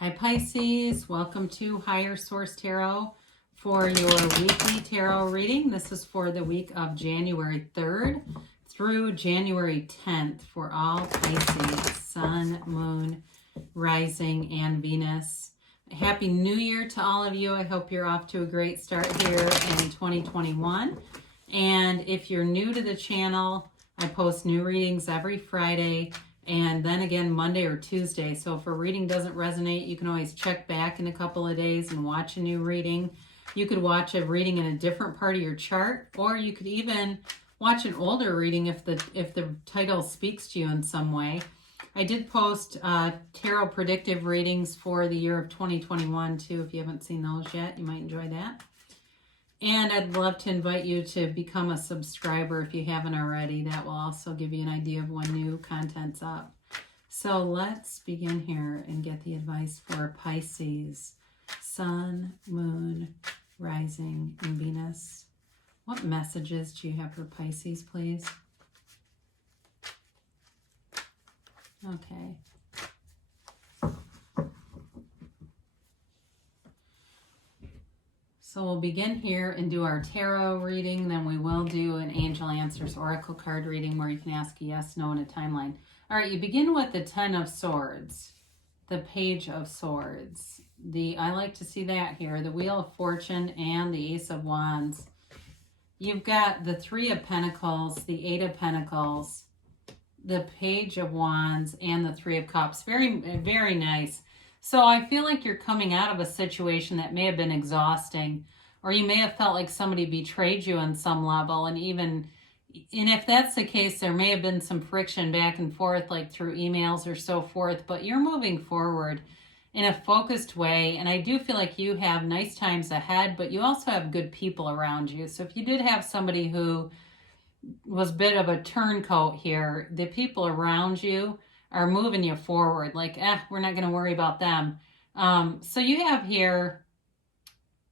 Hi Pisces, welcome to Higher Source Tarot for your weekly tarot reading. This is for the week of January 3rd through January 10th for all Pisces, Sun, Moon, Rising, and Venus. Happy New Year to all of you. I hope you're off to a great start here in 2021. And if you're new to the channel, I post new readings every Friday and then again Monday or Tuesday. So if a reading doesn't resonate, you can always check back in a couple of days and watch a new reading. You could watch a reading in a different part of your chart, or you could even watch an older reading if the title speaks to you in some way. I did post tarot predictive readings for the year of 2021 too. If you haven't seen those yet, you might enjoy that. And I'd love to invite you to become a subscriber if you haven't already. That will also give you an idea of when new content's up. So let's begin here and get the advice for Pisces, Sun, Moon, Rising, and Venus. What messages do you have for Pisces, please? Okay. So we'll begin here and do our tarot reading. Then we will do an Angel Answers Oracle card reading where you can ask a yes, no, and a timeline. All right, you begin with the Ten of Swords, the Page of Swords. I like to see that here, the Wheel of Fortune and the Ace of Wands. You've got the Three of Pentacles, the Eight of Pentacles, the Page of Wands, and the Three of Cups. Very, very nice. So I feel like you're coming out of a situation that may have been exhausting, or you may have felt like somebody betrayed you on some level, and if that's the case, there may have been some friction back and forth, like through emails or so forth, but you're moving forward in a focused way, and I do feel like you have nice times ahead, but you also have good people around you. So if you did have somebody who was a bit of a turncoat here, the people around you are moving you forward, like, we're not going to worry about them. So you have here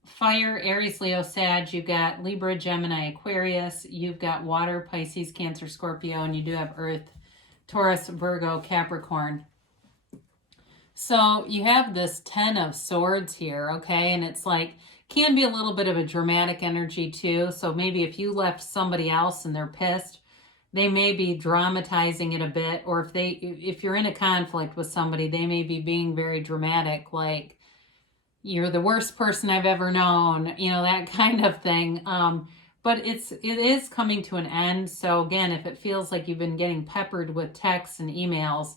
Fire, Aries, Leo, Sag. You've got Libra, Gemini, Aquarius. You've got Water, Pisces, Cancer, Scorpio, and you do have Earth, Taurus, Virgo, Capricorn. So you have this Ten of Swords here, okay? And it's like, can be a little bit of a dramatic energy too. So maybe if you left somebody else and they're pissed, they may be dramatizing it a bit, or if you're in a conflict with somebody, they may be being very dramatic, like, you're the worst person I've ever known, that kind of thing. But it is coming to an end. So again, if it feels like you've been getting peppered with texts and emails,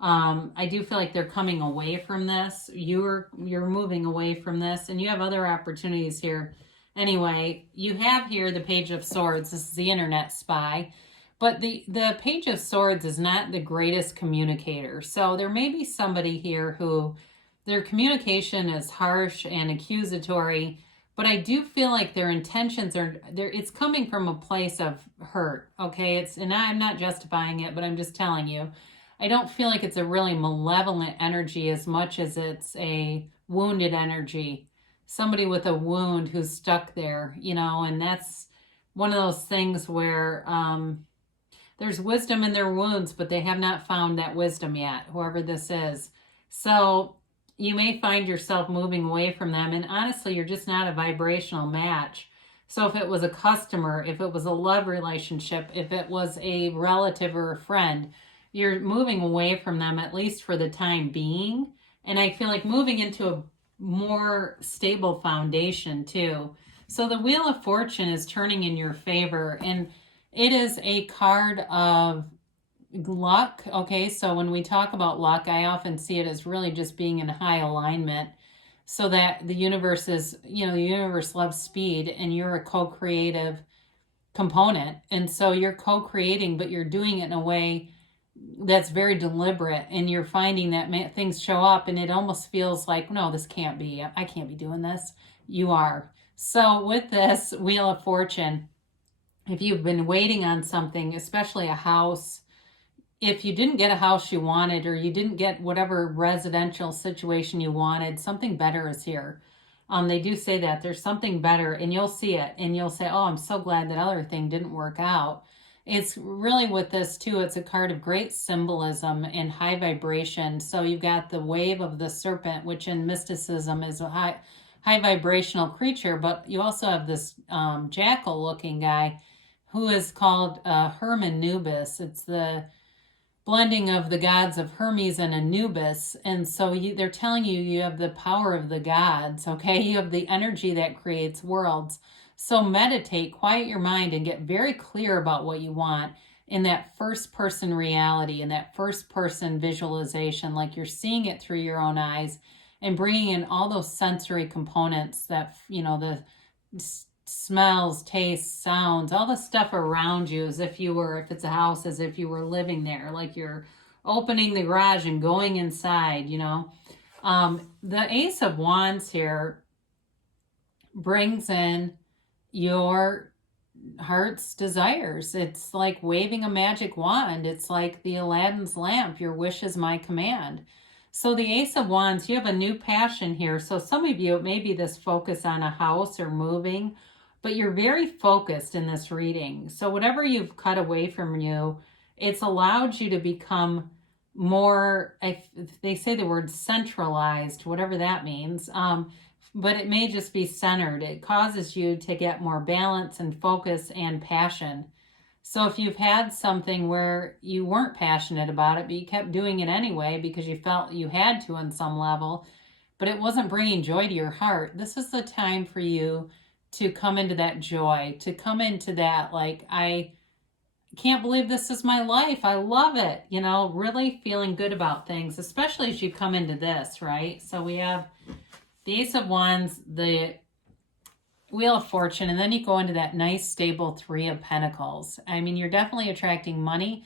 I do feel like they're coming away from this. You're moving away from this, and you have other opportunities here. Anyway, you have here the Page of Swords. This is the internet spy. But the Page of Swords is not the greatest communicator. So there may be somebody here who their communication is harsh and accusatory, but I do feel like their intentions it's coming from a place of hurt, okay? And I'm not justifying it, but I'm just telling you. I don't feel like it's a really malevolent energy as much as it's a wounded energy. Somebody with a wound who's stuck there, and that's one of those things where there's wisdom in their wounds, but they have not found that wisdom yet, whoever this is. So you may find yourself moving away from them, and honestly, you're just not a vibrational match. So if it was a customer, if it was a love relationship, if it was a relative or a friend, you're moving away from them, at least for the time being. And I feel like moving into a more stable foundation too. So the Wheel of Fortune is turning in your favor, and it is a card of luck, okay? So when we talk about luck, I often see it as really just being in high alignment, so that the universe is, the universe loves speed, and you're a co-creative component. And so you're co-creating, but you're doing it in a way that's very deliberate, and you're finding that things show up, and it almost feels like, no, this can't be, I can't be doing this. You are. So with this Wheel of Fortune, if you've been waiting on something, especially a house, if you didn't get a house you wanted, or you didn't get whatever residential situation you wanted, something better is here. They do say that there's something better, and you'll see it, and you'll say, oh, I'm so glad that other thing didn't work out. It's really with this too, it's a card of great symbolism and high vibration. So you've got the wave of the serpent, which in mysticism is a high vibrational creature, but you also have this jackal looking guy who is called Herman Nubis. It's the blending of the gods of Hermes and Anubis. And so they're telling you you have the power of the gods, okay? You have the energy that creates worlds. So meditate, quiet your mind, and get very clear about what you want in that first person reality, in that first person visualization, like you're seeing it through your own eyes, and bringing in all those sensory components that, the smells, tastes, sounds, all the stuff around you, as if it's a house, as if you were living there, like you're opening the garage and going inside, The Ace of Wands here brings in your heart's desires. It's like waving a magic wand. It's like the Aladdin's lamp. Your wish is my command. So the Ace of Wands, you have a new passion here. So some of you, it may be this focus on a house or moving, but you're very focused in this reading. So whatever you've cut away from you, it's allowed you to become more, they say the word centralized, whatever that means. But it may just be centered. It causes you to get more balance and focus and passion. So if you've had something where you weren't passionate about it, but you kept doing it anyway because you felt you had to on some level, but it wasn't bringing joy to your heart, this is the time for you to come into that joy, to come into that, like, I can't believe this is my life. I love it. Really feeling good about things, especially as you come into this, right? So we have the Ace of Wands, the Wheel of Fortune, and then you go into that nice, stable Three of Pentacles. I mean, you're definitely attracting money,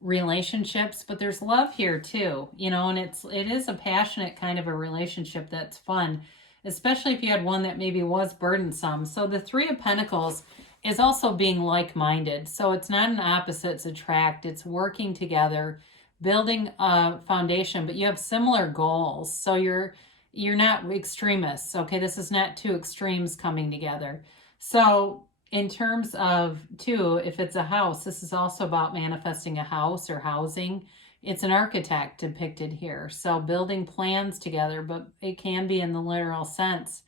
relationships, but there's love here too, and it is a passionate kind of a relationship that's fun, especially if you had one that maybe was burdensome. So the Three of Pentacles is also being like-minded. So it's not an opposites attract. It's working together, building a foundation, but you have similar goals. So you're not extremists, okay? This is not two extremes coming together. So in terms of, too, if it's a house, this is also about manifesting a house or housing. It's an architect depicted here. So building plans together, but it can be in the literal sense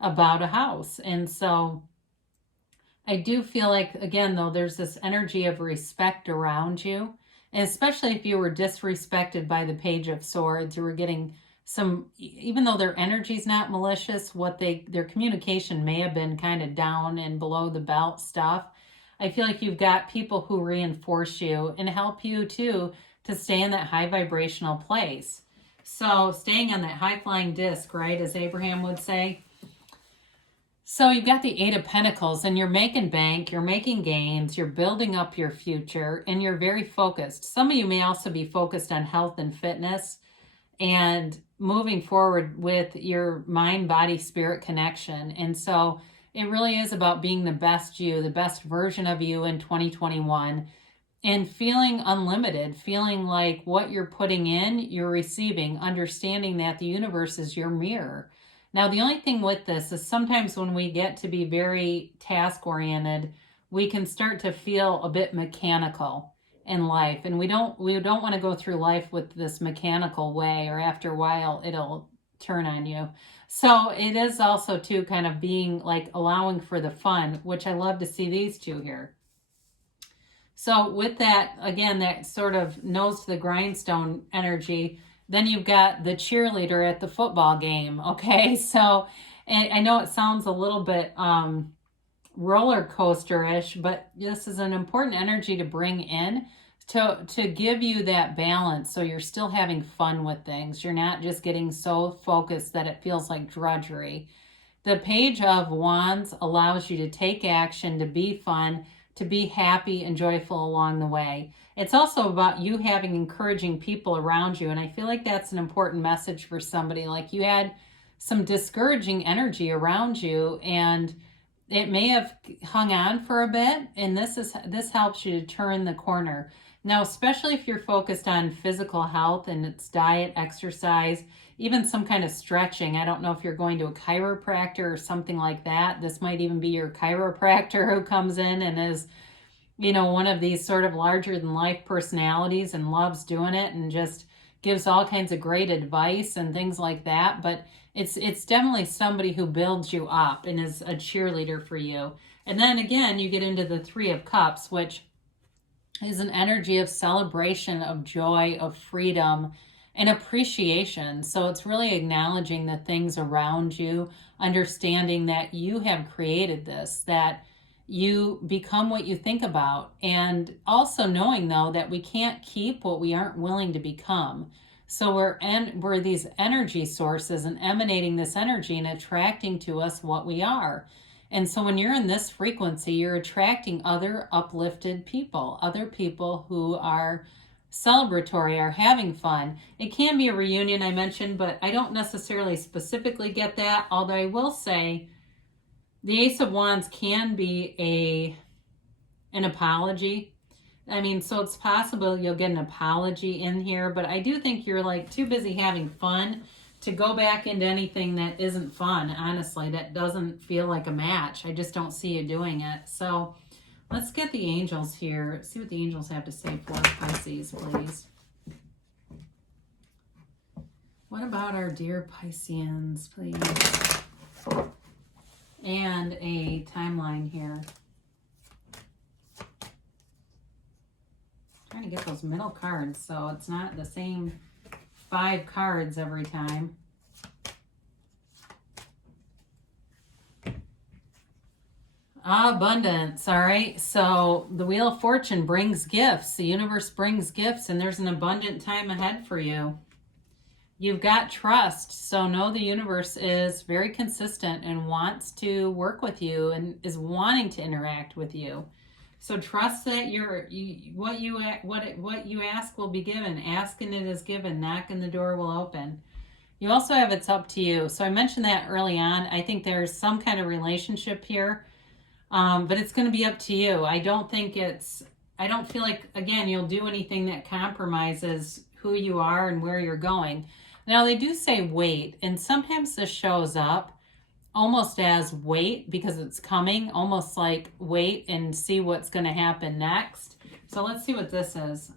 about a house. And so I do feel like, again, though, there's this energy of respect around you. And especially if you were disrespected by the Page of Swords, you were getting some, even though their energy is not malicious, their communication may have been kind of down and below the belt stuff. I feel like you've got people who reinforce you and help you too to stay in that high vibrational place. So staying on that high flying disc, right, as Abraham would say. So you've got the Eight of Pentacles, and you're making bank, you're making gains, you're building up your future, and you're very focused. Some of you may also be focused on health and fitness and moving forward with your mind, body, spirit connection. And so it really is about being the best you, the best version of you in 2021, and feeling unlimited, feeling like what you're putting in, you're receiving, understanding that the universe is your mirror. Now, the only thing with this is sometimes when we get to be very task-oriented, we can start to feel a bit mechanical in life. And we don't want to go through life with this mechanical way, or after a while, it'll turn on you. So it is also, too, kind of being like allowing for the fun, which I love to see these two here. So with that, again, that sort of nose to the grindstone energy, then you've got the cheerleader at the football game, okay? So, and I know it sounds a little bit roller coaster-ish, but this is an important energy to bring in to give you that balance so you're still having fun with things. You're not just getting so focused that it feels like drudgery. The Page of Wands allows you to take action, to be fun, to be happy and joyful along the way. It's also about you having encouraging people around you. And I feel like that's an important message for somebody. Like you had some discouraging energy around you and it may have hung on for a bit. And this helps you to turn the corner. Now, especially if you're focused on physical health and it's diet, exercise, even some kind of stretching. I don't know if you're going to a chiropractor or something like that. This might even be your chiropractor who comes in and is one of these sort of larger than life personalities and loves doing it and just gives all kinds of great advice and things like that. But it's definitely somebody who builds you up and is a cheerleader for you. And then again, you get into the Three of Cups, which is an energy of celebration, of joy, of freedom, and appreciation. So it's really acknowledging the things around you, understanding that you have created this, that you become what you think about, and also knowing though that we can't keep what we aren't willing to become. So we're these energy sources and emanating this energy and attracting to us what we are. And so when you're in this frequency, you're attracting other uplifted people, other people who are celebratory, are having fun. It can be a reunion, I mentioned, but I don't necessarily specifically get that. Although I will say the Ace of Wands can be an apology. I mean, so it's possible you'll get an apology in here, but I do think you're like too busy having fun to go back into anything that isn't fun, honestly, that doesn't feel like a match. I just don't see you doing it. So let's get the angels here. See what the angels have to say for Pisces, please. What about our dear Pisceans, please? And a timeline here. I'm trying to get those middle cards so it's not the same 5 cards every time. Abundance. All right. So the Wheel of Fortune brings gifts. The universe brings gifts, and there's an abundant time ahead for you. You've got trust. So know the universe is very consistent and wants to work with you and is wanting to interact with you. So trust that what you ask will be given. Ask and it is given. Knock and the door will open. You also have it's up to you. So I mentioned that early on. I think there's some kind of relationship here, but it's going to be up to you. I don't feel like, again, you'll do anything that compromises who you are and where you're going. Now, they do say wait, and sometimes this shows up almost as wait because it's coming, almost like wait and see what's going to happen next. So let's see what this is.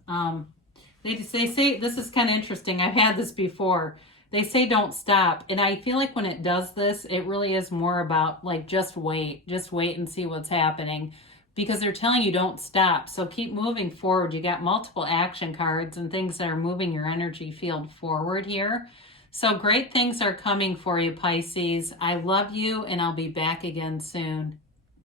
They say, this is kind of interesting. I've had this before. They say don't stop. And I feel like when it does this, it really is more about like just wait and see what's happening, because they're telling you don't stop. So keep moving forward. You got multiple action cards and things that are moving your energy field forward here. So great things are coming for you, Pisces. I love you, and I'll be back again soon.